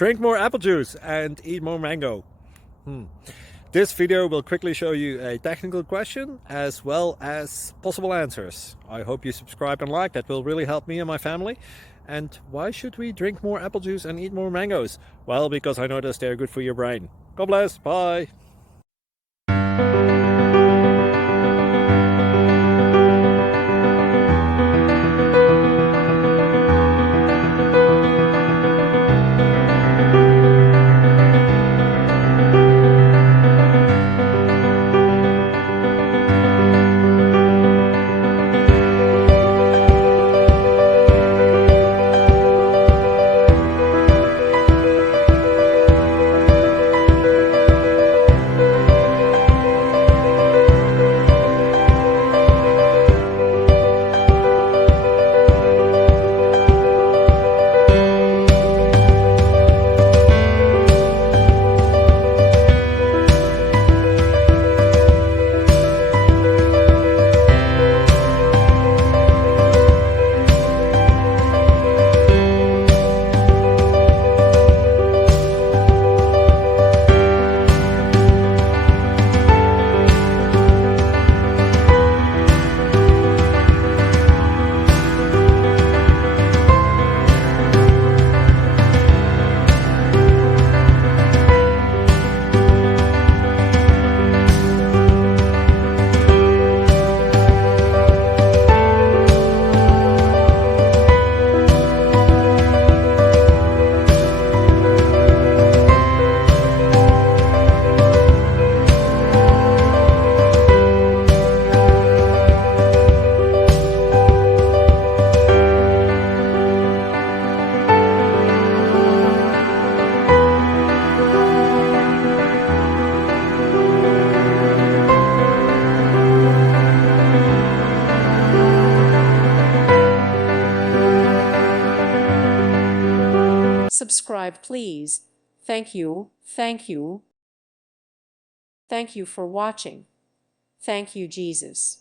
Drink more apple juice and eat more mango. This video will quickly show you a technical question as well as possible answers. I hope you subscribe and like, that will really help me and my family. And why should we drink more apple juice and eat more mangoes? Well, because I noticed they're good for your brain. God bless, bye! Subscribe, please. Thank you. Thank you. Thank you for watching. Thank you, Jesus.